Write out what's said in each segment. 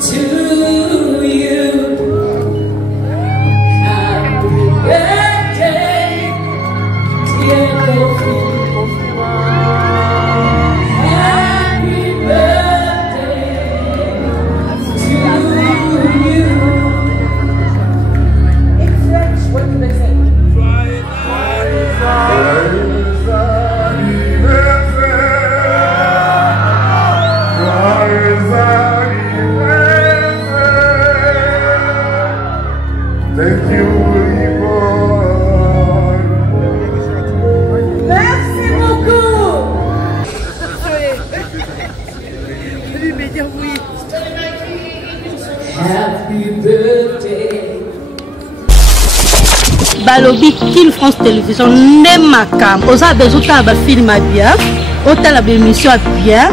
to you. Happy birthday, dear KOFFI. Happy birthday to you. In French, what do they say? Thank you, Yvonne. Merci beaucoup. Happy birthday. Balobi Kin France Télévision ne makam. Oza bezuta ba film bien. Ota la émission bien.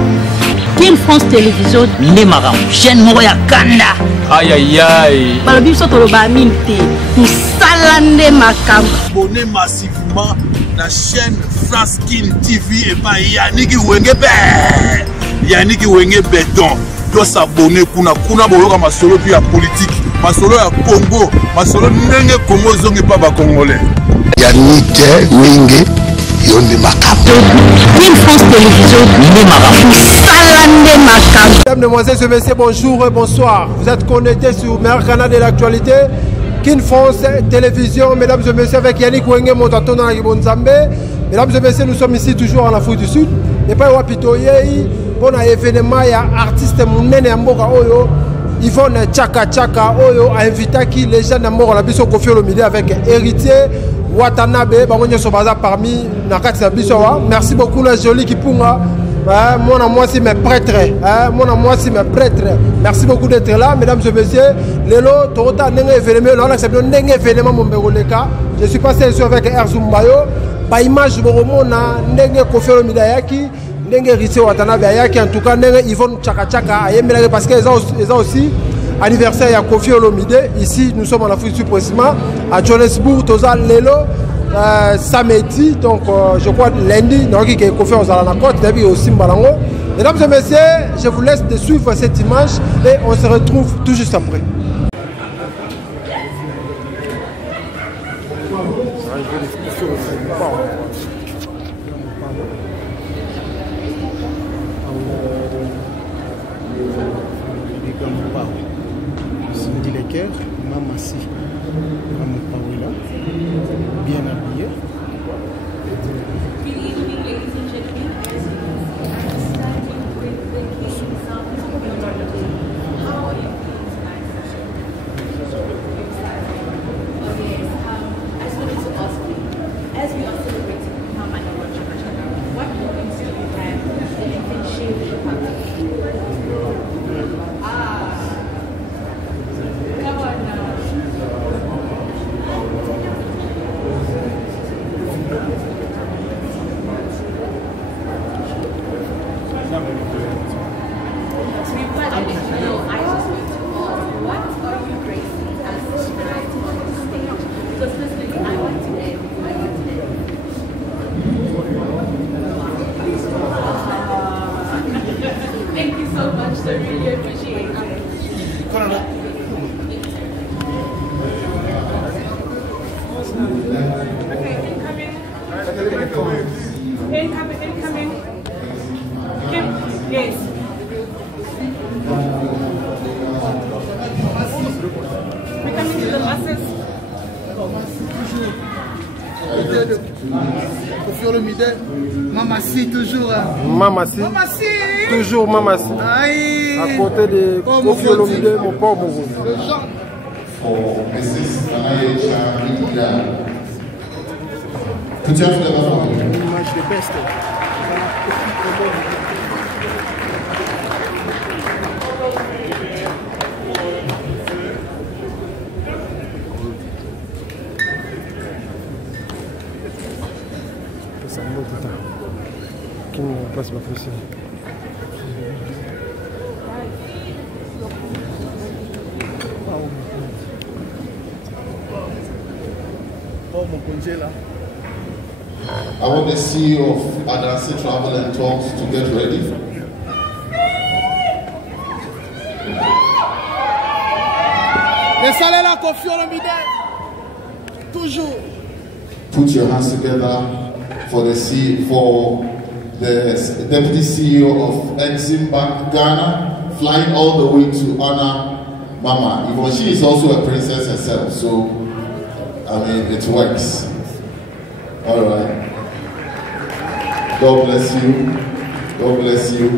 Kin France Télévision ne makam. Chaîne moya kanda. Aïe aïe aïe. Balobi soto lo ba minté. Nous salande makam. Abonnez massivement la chaîne France Kin TV et pas Yannick Wenge Yannick Wenge béton. Doit s'abonner kuna boyoka masolo puis la politique. Masolo ya Congo, masolo ndenge Congo zongi pa ba congolais. Yannick Wenge Yonde Makambu. Kin France Télévision ne makam. Salande makam. Mesdames, Demoiselles et Messieurs, bonjour et bonsoir. Vous êtes connectés sur le meilleur canal de l'actualité, Kin France Télévision. Mesdames et Messieurs, avec Yannick Wenge Montaton dans la Gibonzambe. Mesdames et Messieurs, nous sommes ici toujours en Afrique du Sud. Et pas Wapitoye. Bon événement, il y a artiste Mounene Mboka Oyo. YVONE tshaka Oyo a invité qui les gens d'Amor la biso KOFFI OLOMIDE avec héritier Watanabe. Bangonye Sobaza parmi Nakati Bisowa. Merci beaucoup la jolie Kipunga. Mon amour si mes prêtres. Mon amour si mes prêtres. Merci beaucoup d'être là, mesdames et messieurs. Lelo Torota Nenge événement. Là c'est bien Nenge événement mon Beroleka. Je suis passé ici avec Erzumbayo. Par image Boromona Nenge KOFFI OLOMIDE Yaki. Nenge héritier Watanabe Yaki. En tout cas Nenge YVONE tshaka parce qu'ils ont aussi anniversaire à KOFFI OLOMIDE. Ici nous sommes en Afrique du Sud précisément à Johannesburg. Toza Lelo. Samedi, donc je crois lundi, donc il y a KOFFI aussi Mbalango. Mesdames et messieurs, je vous laisse de suivre cette image et on se retrouve tout juste après. Bien habillé. Good evening, ladies and gentlemen. Starting with the king's how are you feeling tonight? Okay, I just wanted to ask you, as we are celebrating Mama and what moments do you have that you can share with the public? Come on now. Thank you so much, I really appreciate it. Okay, incoming. Incoming. Kim, yes. We're coming to the buses. KOFFI OLOMIDE, Mamassi toujours. Mamassi. Toujours Mamassi. Aïe. À côté de KOFFI OLOMIDE, mon pauvre Mogo. For Mrs. Anayecha Rita. Put your hands together for me. Image the best. Qui nous passe ma possible. Oh mon congé là. I want the CEO of Adansi Travel and Talks to get ready. Les salaires là, KOFFI OLOMIDE. Toujours. Put your hands together for the Deputy CEO of Exim Bank Ghana, flying all the way to honor Mama. Even she is also a princess herself, so I mean it works. All right. God bless you. God bless you.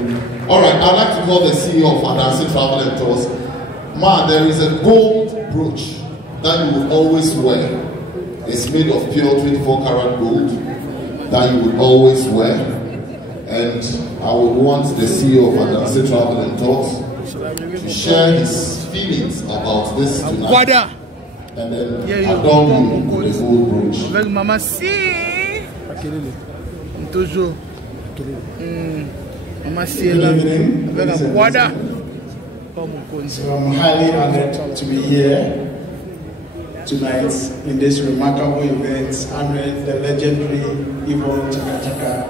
All right. I'd like to call the CEO of Adansi Travel and Tours. Ma, there is a gold brooch that you will always wear. It's made of pure 24-karat gold that you would always wear. And I would want the CEO of Adansi Travel and Tours to share his feelings about this tonight. WATA. And then adorn you with the gold brooch. Avec Maman si. Toujours. Maman si est là. Avec un WATA. So I'm highly honored to be here tonight in this remarkable event honoring the legendary YVONE tshaka.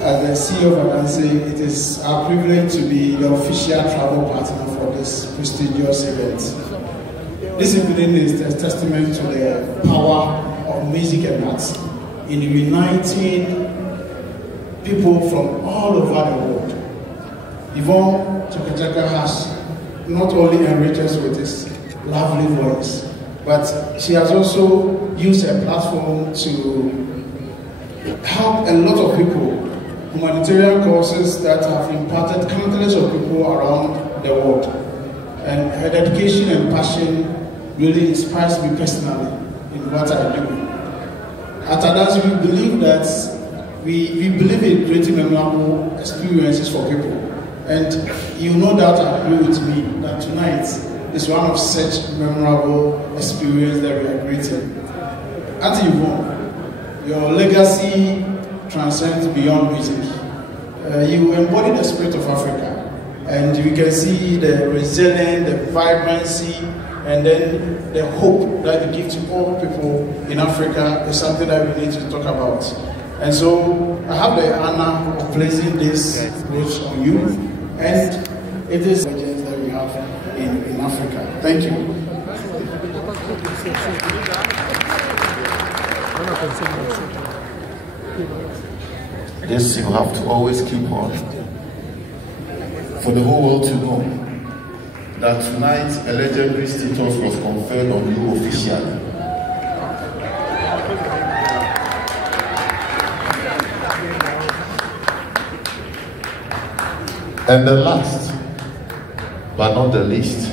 As the CEO of Adansi, it is our privilege to be the official travel partner for this prestigious event. This evening is a testament to the power of music and arts in uniting people from all over the world. YVONE tshaka has not only enriched us with his lovely voice, but she has also used her platform to help a lot of people, humanitarian causes that have impacted countless of people around the world. And her dedication and passion really inspires me personally in what I do. At Adansi, we believe that we believe in creating memorable experiences for people. And you no doubt agree with me that tonight is one of such memorable experiences that we are creating. At YVONE, your legacy transcends beyond music. You embody the spirit of Africa, and we can see the resilience, the vibrancy, and then the hope that you give to all people in Africa is something that we need to talk about. And so I have the honor of placing this brooch on you, and it is legends that we have in Africa. Thank you. This you have to always keep on. For the whole world to know that tonight a legendary status was conferred on you officially. And the last, but not the least,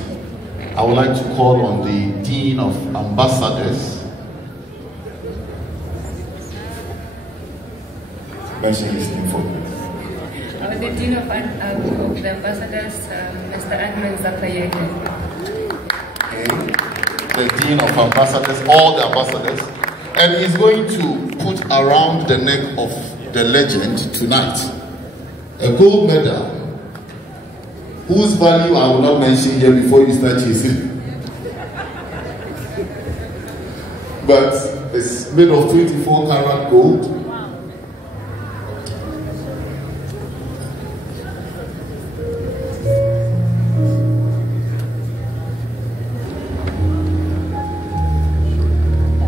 I would like to call on the Dean of Ambassadors. Mention his name for me. The Dean of the Ambassadors, Mr. Anniversare. Okay. The Dean of Ambassadors, all the ambassadors. And he's going to put around the neck of the legend tonight a gold medal, whose value I will not mention here before you start chasing. But it's made of 24-karat gold.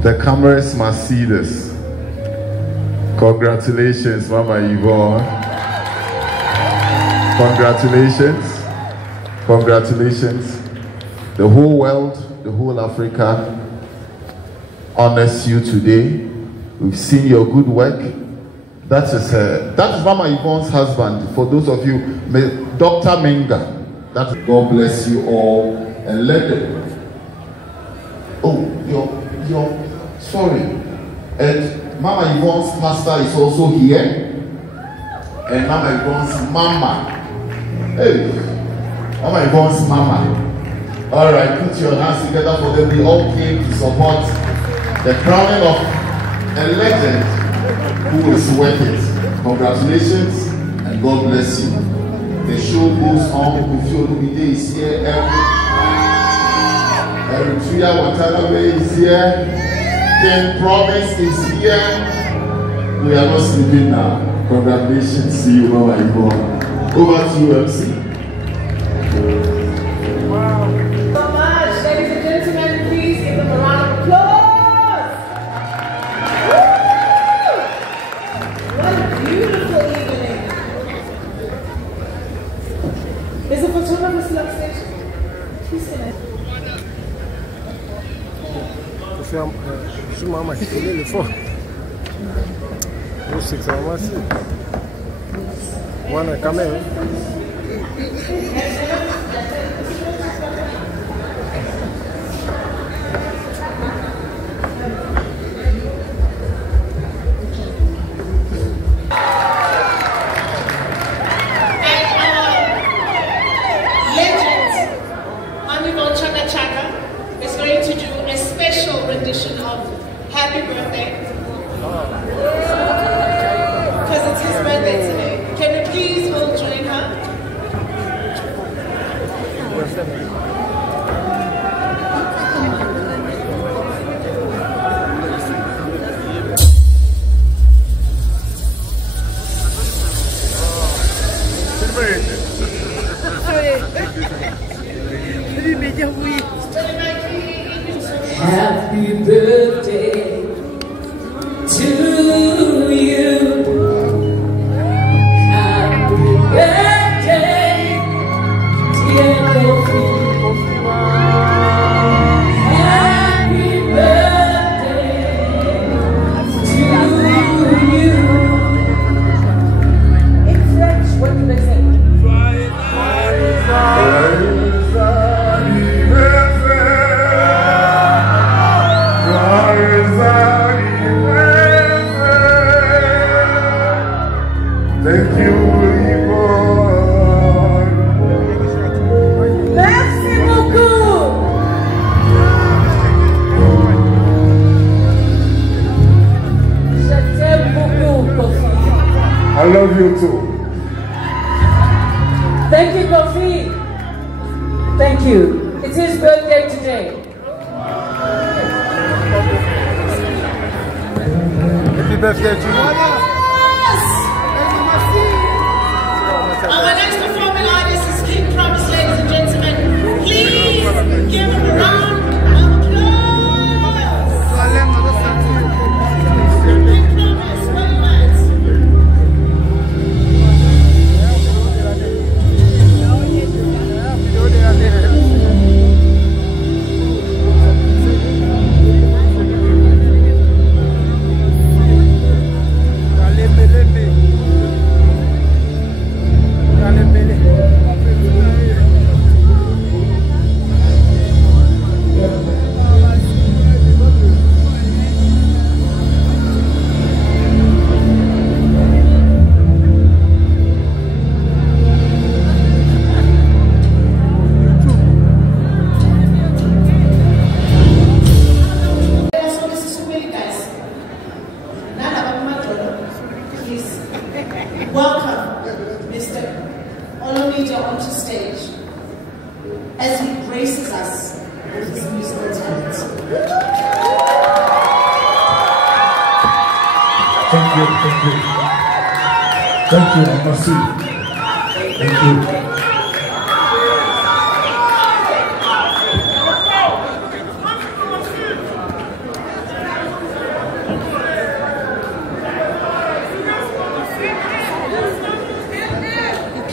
The cameras must see this. Congratulations, Mama YVONE. Congratulations. Congratulations. The whole world, the whole Africa honors you today. We've seen your good work. That is Mama YVONE's husband. For those of you, Dr. Menga. God bless you all and let them. Oh, sorry. And Mama YVONE's pastor is also here. And Mama YVONE's mama. Hey, Mama YVONE's mama. All right, put your hands together for them. We all came to support the crowning of a legend who is worth it. Congratulations and God bless you. The show goes on. KOFFI OLOMIDE is here. Eritrea Watanabe is here. Ken Promise is here. We are not sleeping now. Congratulations to you, Mama YVONE. Over to you, MC. Wow. So much. Je m'en vais le fond. C'est que ça va passer. Voilà, quand même. Is going to do a special rendition of Happy Birthday because it's his birthday today. Can you please all join her? Happy birthday to you. Happy birthday, dear KOFFI. Happy birthday to you. In French, what do they say? Thank you, Yvonne. Merci beaucoup. Je t'aime beaucoup, KOFFI. I love you too. Thank you, KOFFI. Thank you. It's his birthday today. Happy birthday to you. Our next performing artist is King Promise, ladies and gentlemen. Please give him a round of applause. King Promise, where you at? Welcome, Mr. Olomide onto stage as he graces us with his musical talent. Thank you, thank you. Thank you, merci. Thank you.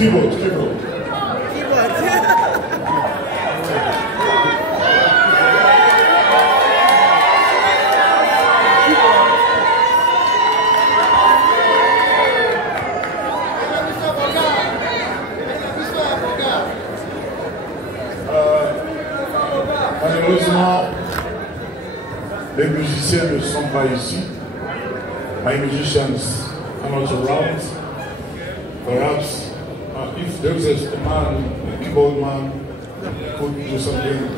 Keyboard. Malheureusement, les musiciens ne sont pas ici. My musicians are not around. Perhaps if there is a man, a keyboard man, could do something.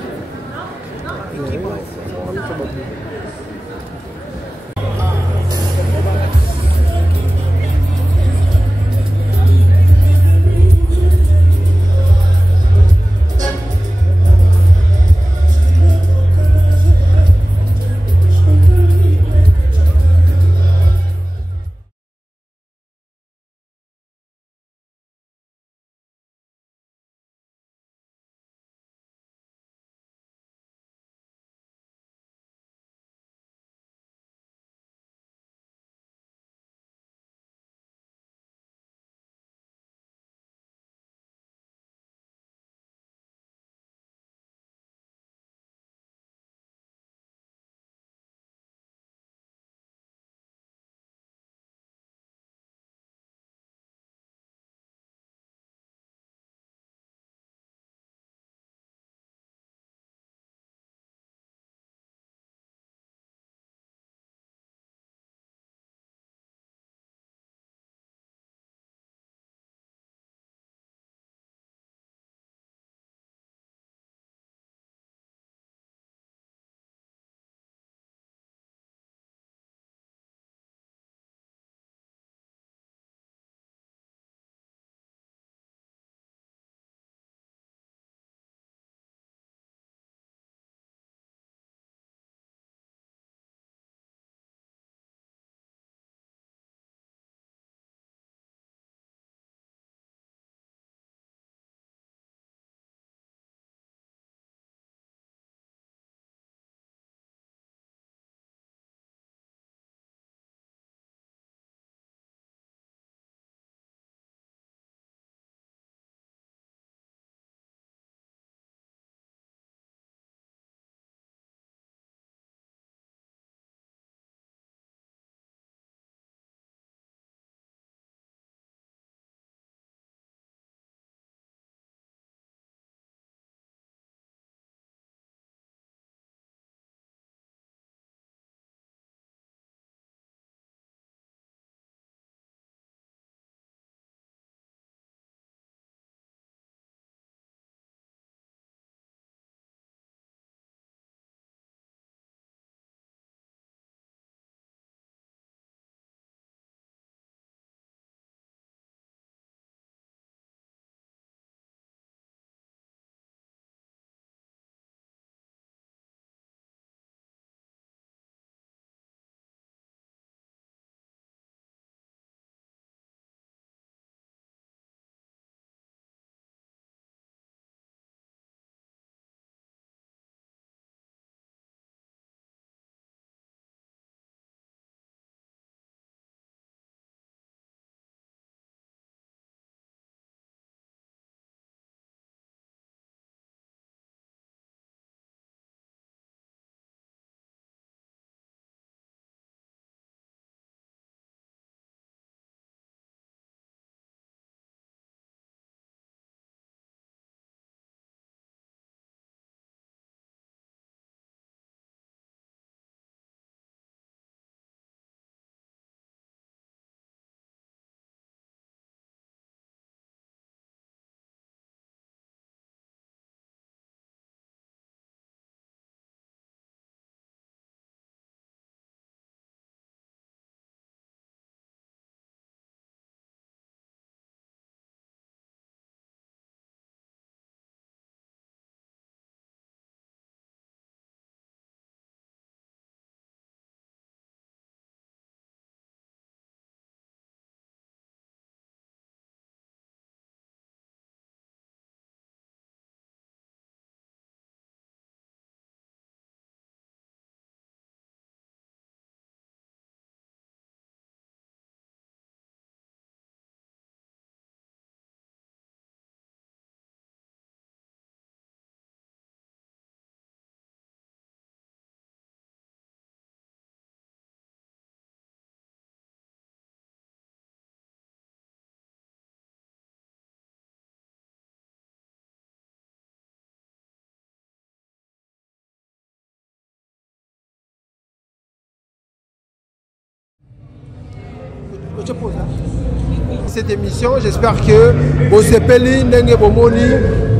Cette émission, j'espère que vous sepeli ndenge bomoni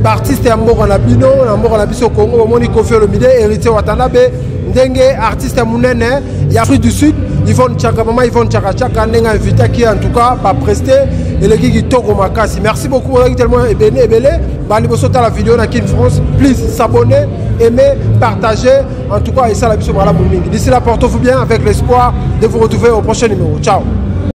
artiste ya moko na bino na moko na biso Congo bomoni KOFFI OLOMIDE héritier watanabe ndenge artiste munene ya Afrique du Sud YVONE tshaka maman YVONE tshaka ndenge invité qui en tout cas pas prester et le qui toko makasi. Merci beaucoup pour tellement ebele bali boso ta la vidéo na Kin France, please s'abonner, aimer, partager en tout cas et ça la biso mala bomingi. D'ici là portez-vous bien avec l'espoir de vous retrouver au prochain numéro. Ciao.